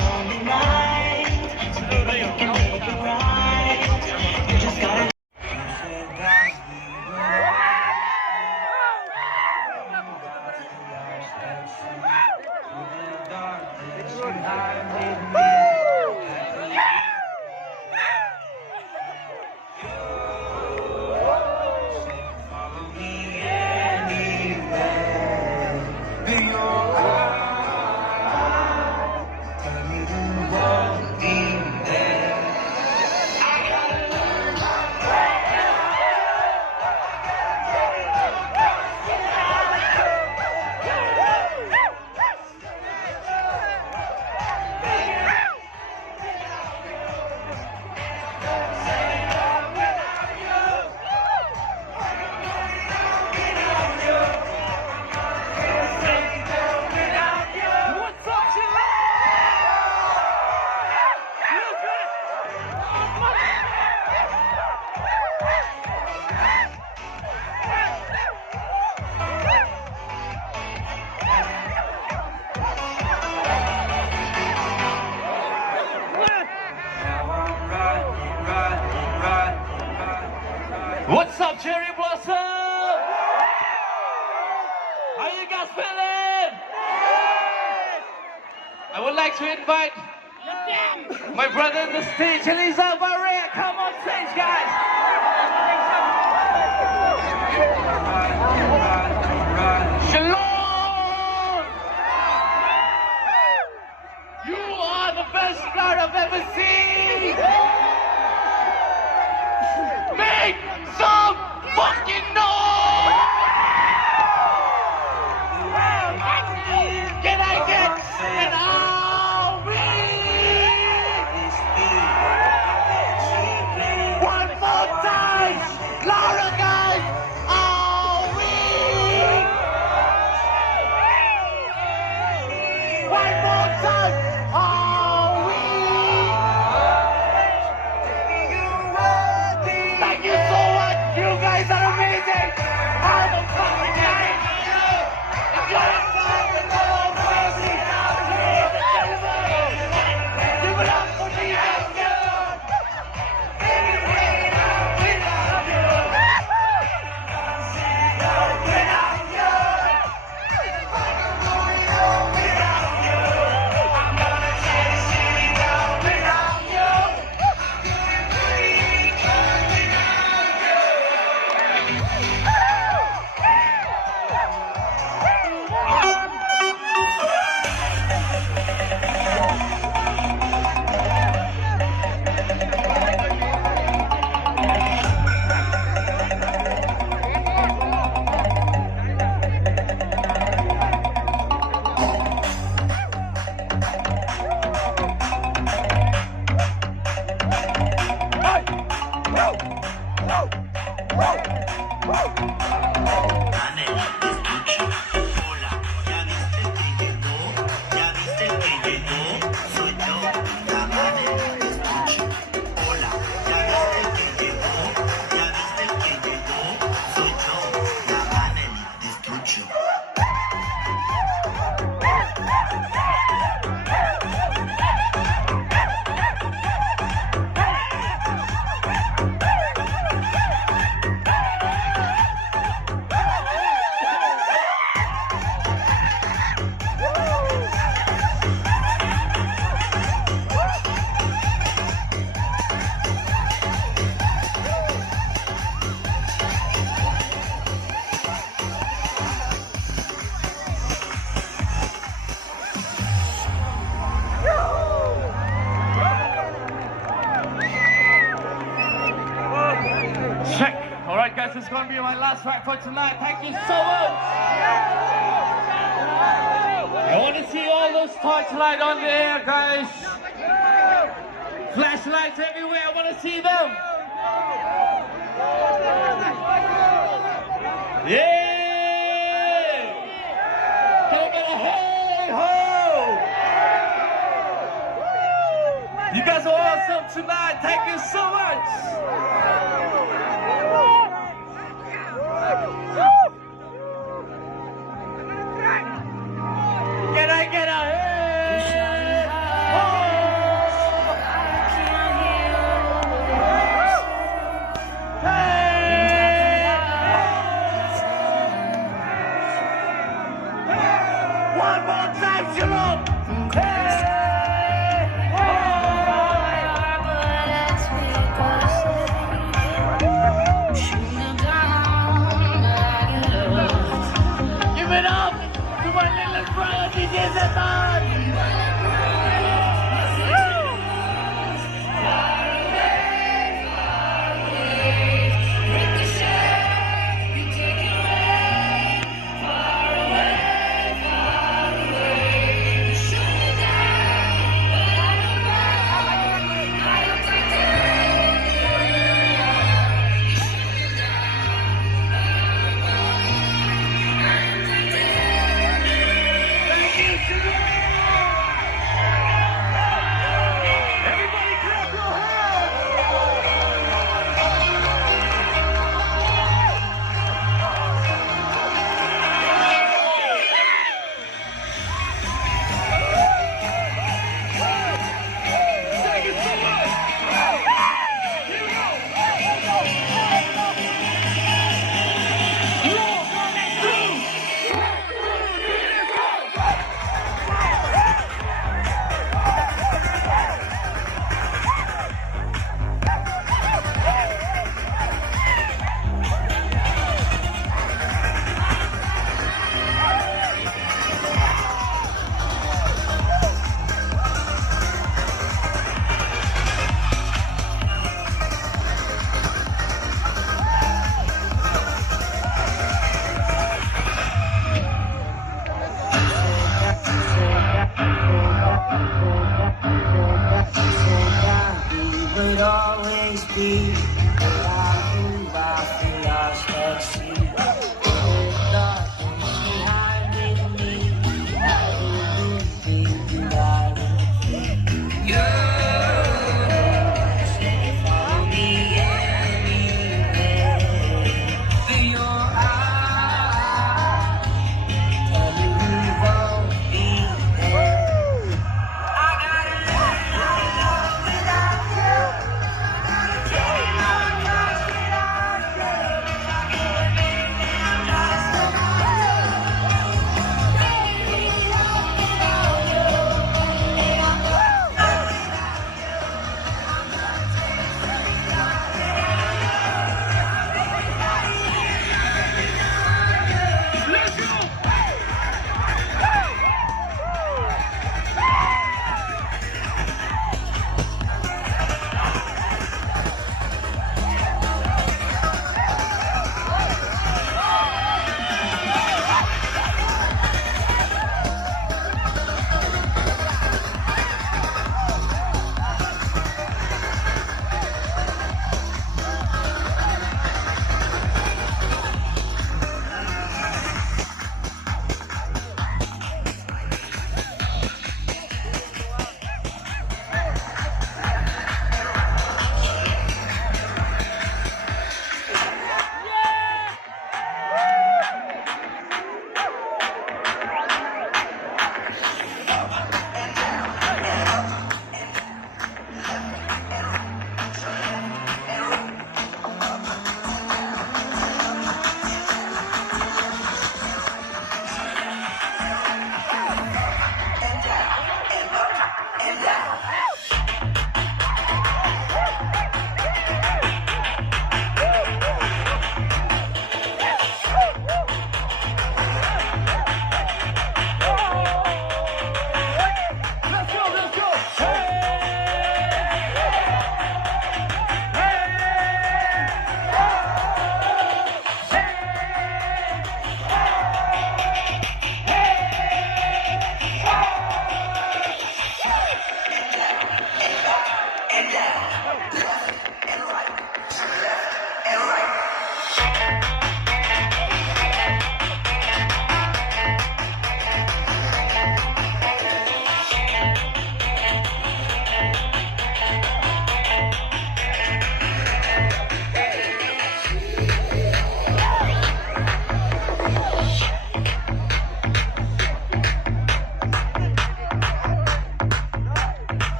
lonely night, but you can make it right. You just gotta. What's up, Cherry Blossom? How you guys feeling? I would like to invite my brother on the stage, Elisa Barrea. Come on stage, guys. Shalom! You are the best crowd I've ever seen. Make some fucking noise! Can I get an one more time? Louder, guys! One more time! Thank you so much! You guys are amazing! Have a fucking night! Enjoy yourself and go crazy! Give it up for Jesus! Check. All right, guys, this is going to be my last track for tonight. Thank you so much. I want to see all those torchlights on the air, guys. Flashlights everywhere. I want to see them. Yeah. Come on, hey ho. You guys are awesome tonight. Thank you so much. Can I get a hey? Oh! deep.